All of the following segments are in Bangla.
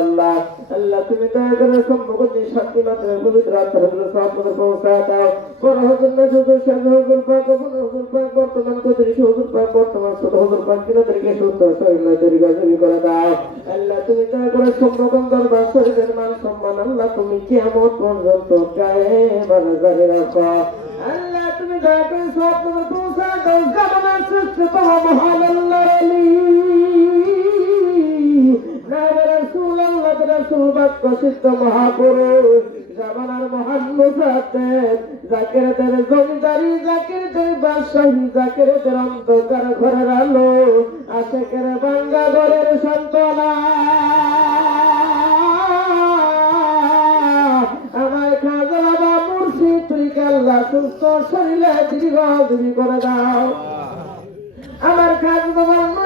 আল্লাহ আল্লাহ তুমি দয়া করে সম্পর্ক শান্তি মাত্রায় পবিত্র আত্মার সামনে পৌঁছা দাও। বড় হজুর না শুধু শেষ হজুর পাক হজুর পাক, বর্তমান কদরিশ হজুর পাক, বর্তমান ছোট হজুর পাক কিনাদেরকে সুস্থ শরীর তৈরি গাজরি করে দাও। আল্লাহ, তুমি দয়া করে সম্পর্ক দরবার শরীরের মান সম্মান আল্লাহ, তুমি কেমন পর্যন্ত চায় মানে জারি রাখো। আল্লাহ, তুমি দয়া সব পৌঁছা দাও। জামানার শ্রেষ্ঠতম মহান আল্লাহ। মহাপুরুষ। জামানার মহান জমিদারি অন্ধকার ঘরের আলো, আশেকের বাঙ্গা ঘরের সন্তানা আমার খাজা বাবা মুর্শিদ তুই আল্লাহ সুস্থ শরীরে দীর্ঘ দূরী করে দাও? আমার খাজ মনি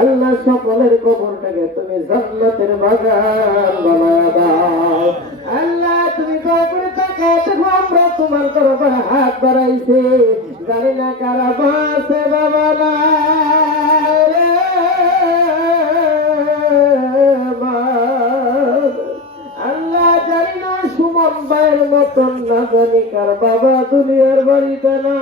আল্লাহ সকলের কবরটাকে তুমি জান্নাতের বাগান বানায় দাও। আল্লাহ, তুমি কবরে তাকাও আমরা তোমার দরবারে হাত বাড়াইছে। জানি না কারা বাসে বাবা না সুমন ভাইয়ের মতন, না জানি কার বাবা দুনিয়ার বাড়িতে না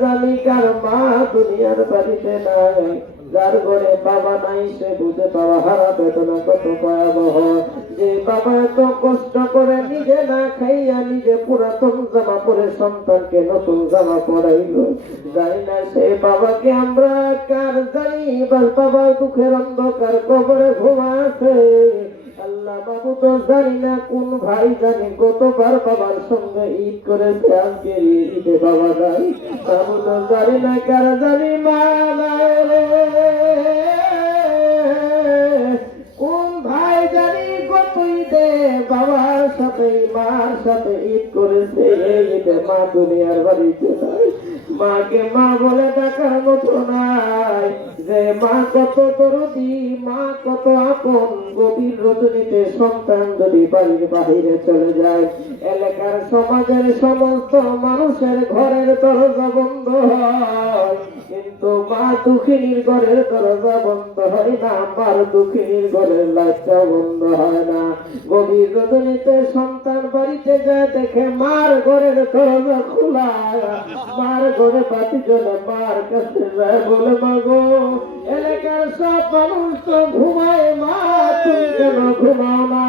জানি কার মা দুনিয়ার বাড়িতে নাই। যার ঘরে বাবা নাই, সে বুঝে পাওয়া হারা বেদনা কত ভয়াবহ। যে বাবা এত কষ্ট করে নিজে না খাইয়া নিজে পুরাতন জামা পরে সন্তানকে নতুন জামা পরাইল। জানি না সে বাবাকে আমরা কার জানি বাবার দুঃখের অন্ধকার কবরে ঘুমাছে আল্লাহ বাবু তো জানি না কোন ভাই জানি গতবার বাবার সঙ্গে ঈদ করেছে আজকে ঈদে বাবা নাই বাবু তো জানি না কার জানি মা কোন ভাই জানি গত ঈদে বাবার সাথে, মার সাথে ঈদ করেছে ঈদে মা দুনিয়ার বাড়িতে নাই মাকে মা বলে দেখার মতো নাই। যে মা কত দরদি, মা কত আপন, গভীর রজনীতে সন্তান যদি বাড়ির বাহিরে চলে যায়, এলাকার সমাজের সমস্ত মানুষের ঘরের দরজা বন্ধ হয়। কিন্তু মা দুঃখিনীর ঘরের দরজা বন্ধ হয় না, মার দুঃখিনীর ঘরের লাইটটা বন্ধ হয় না। গভীর রজনীতে সন্তান বাড়িতে যায়, দেখে মার ঘরের দরজা খোলা। মার ঘরে পাতি জ্বলে, মার কাছে যায় বলে মাগো এলাকার সব মানুষ তো ঘুমায়, মা, তুমি কেন ঘুমাও না?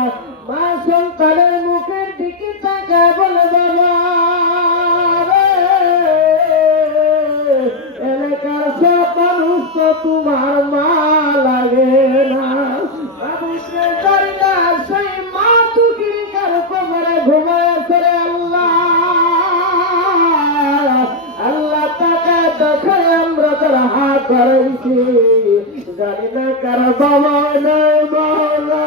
মা সন্তানের মুখের দিকে তাকায় বলে, বাবা তোমার মা লাগে না। সেই মা তুকি কার কবরে ঘুমায় রে আল্লাহ। আল্লাহ তাকে দেখে আমরা তার হাত বাড়াইছি। জানি না কার বাবা নাই বাবা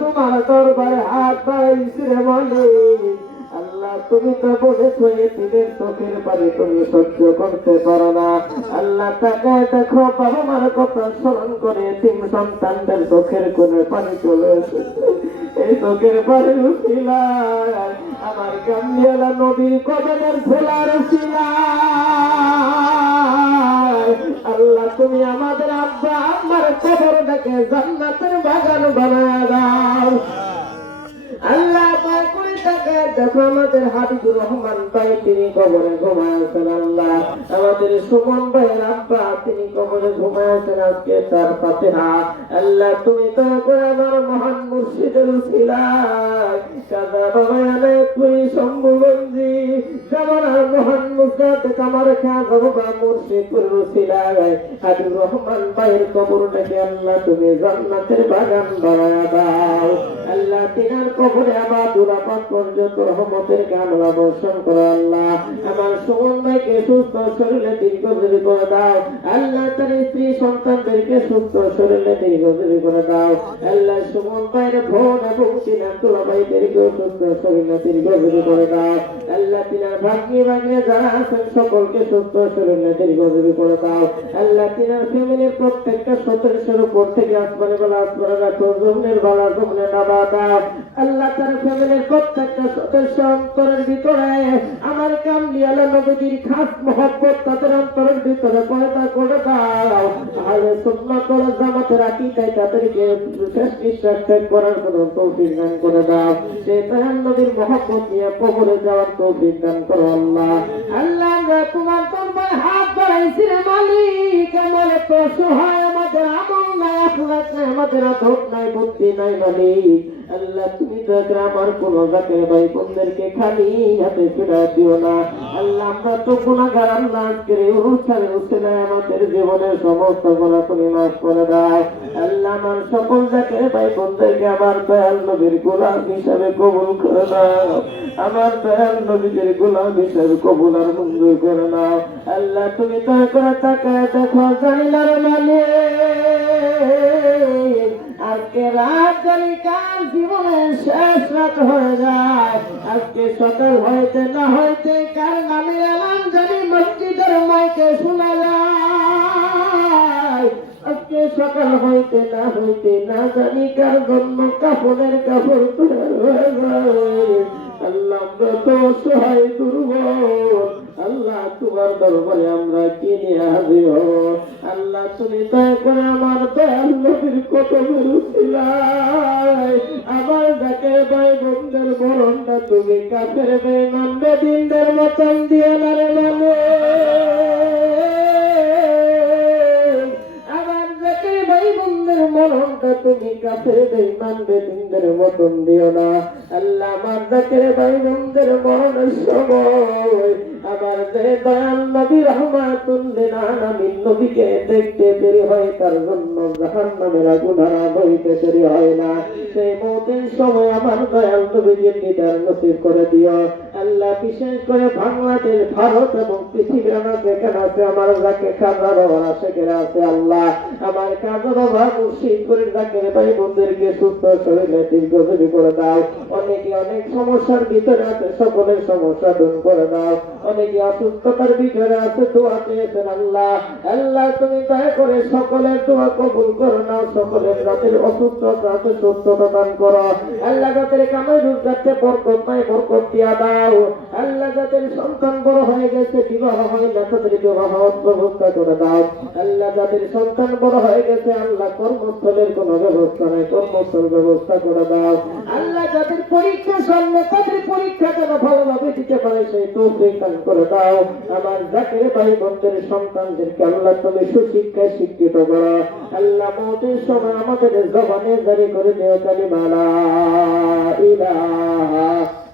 তোমার দরবারে হাত বাড়াইছি মনে তুমি তো বলেছ এতিমের চোখের পানি তুমি সহ্য করতে পারো না। আল্লাহ তাকে দেখো, বাবা মার কথা স্মরণ করে এতিম সন্তানদের চোখের কোণে পানি চলে এসেছে। এই চোখের পানি উঠিলাম আমার কামিয়ালা নবীর কদমের খোলার উসিলায় আল্লাহ তুমি আমাদের আব্বা আমার কবরটাকে জান্নাতের বাগান বানায় দাও। দেখো আমাদের হাবিবুর রহমান ভাই, তিনি কবরে ঘুমায় আল্লাহ। আমাদের সুমন ভাই আব্বা, তিনি কবরে ঘুমায়েছেন আজকে তার পাতে আল্লাহ, তুমি তো আমার মহান মুর্শিদের ছিলাই কাদা বাবা তুই মহান মুসাদ কামার খা বাবা মুর্শিদপুর ছিলাই হাবিবুর রহমান ভাইয়ের কবরটাকে আল্লাহ তুমি জান্নাতের বাগান বানায় আল্লাহ তিনার কবরে আমার দুরাপাত পর্যন্ত রহমতের গান বর্ষণ করো, আল্লাহ। আমার সুমন ভাইকে সুস্থ শরীরে দীর্ঘজীবী করে দাও। আল্লাহ তার স্ত্রী সন্তানদেরকে সুস্থ শরীরে দীর্ঘজীবী করে দাও। আল্লাহ সুমন ভাইয়ের বোন এবং তিনার তুলা ভাইদেরকেও সুস্থ শরীরে দীর্ঘজীবী করে দাও। আল্লাহ তিনার ভাগ্নি ভাগ্নে যারা আছেন সকলকে সুস্থ শরীরে দীর্ঘজীবী করে দাও আল্লাহ তিনার ফ্যামিলির প্রত্যেকটা সদস্যের উপর থেকে আসমানে বেলা আসমানে রাখো জমিনের বেলা, জমিনে নামা দাও। আল্লাহ তার ফ্যামিলির প্রত্যেকটা সদস্য অন্তরের ভিতরে আমার কামলিয়ালা নবীর খাস মহব্বত তাদের অন্তরের ভিতরে পয়দা করে দাও। আহলে সুন্নাত ওয়াল জামাতের আকীদায় তাদেরকে শেষ করার কোনো তৌফিক দান করে দাও। সে তাহার নবীর মহব্বত নিয়ে কবরে যাওয়ার তৌফিক দান করো আল্লাহ। আল্লাহ, আমরা তোমার তোমার হাত বাড়াইছি রে মালিক। এমন এত সহায় আমাদের আমল আখলাক নাই আমাদের মালিক জীবনের সমস্ত গুণা তুমি মাফ করে দাও আল্লাহ আমার সকল জাকের ভাই বোনদেরকে আমার দয়াল নবীর গোলাম হিসাবে কবুল করে দাও আমার দয়াল নবীদের গোলাম হিসাবে কবুল আর মঞ্জুর করে নাও আল্লাহ তুমি দয়া করে দেখো, জানিলার মানে। আজকে রাত কার জীবনের শেষ রাত হয়ে যায়। আজকে সকাল হইতে না হইতে কার নামে এলাম জানি মসজিদের মাইকে শোনা যায়। আজকে সকাল হইতে না হইতে না জানি কার জন্য কাপড়ের কাপড় হয়ে যায়। আল্লাহ আমরা তো দুর্বল আল্লাহ তোমার দরবারে আমরা কিনে হাজির আল্লাহ তুমি দয়া করে আমার দয়াল নবীর কত বেরুছিলাই আমার যাকে ভাই বোনদের বরণটা তুমি কাফের বেমান বেদিনদের মতন দিয়ে না রে তুমি কাফের বেমান বেদিনদের মতন দিও না। আল্লাহ আমার যাকে ভাই বোনদের মরণের সময়। আমার যে দয়াল নবী রহমাতুল্লিল আলামিন নবীকে দেখতে দেরি হয়, তার জন্য দেরি হয় না। সেই সময় আমার দয়াল নবীকে দিদার নসিব করে দিও। আল্লাহ বিশেষ করে বাংলাদেশ, ভারত এবং পৃথিবীর আমার যেখানে আছে, আমার যাকে খাজা বাবার আশেখেরা আছে, আল্লাহ। আমার কাজা বাবা, মুর্শিদ করে যাকে ভাই বোনদেরকে সুস্থ শরীরে দীর্ঘজীবী করে দাও। অনেকে অনেক সমস্যার ভিতরে আছে, সকলের সমস্যা দূর করে দাও। অনেকে অসুস্থতার ভিতরে আছে, দোয়া চেয়েছেন আল্লাহ। আল্লাহ, তুমি দয়া করে সকলের দোয়া কবুল করো নাও, সকলের রাতের অসুস্থতা আছে, সুস্থতা দান করো। আল্লাহ যাদের কামাই রোজগারতে বরকত নাই, বরকত দিয়া দাও। আমার জাকের ভাই বোনদের সন্তানদেরকে আল্লাহ তুমি সুশিক্ষায় শিক্ষিত করো। আল্লাহ মৌতের আমাদের জবানে জারি করে দেও কালিমালা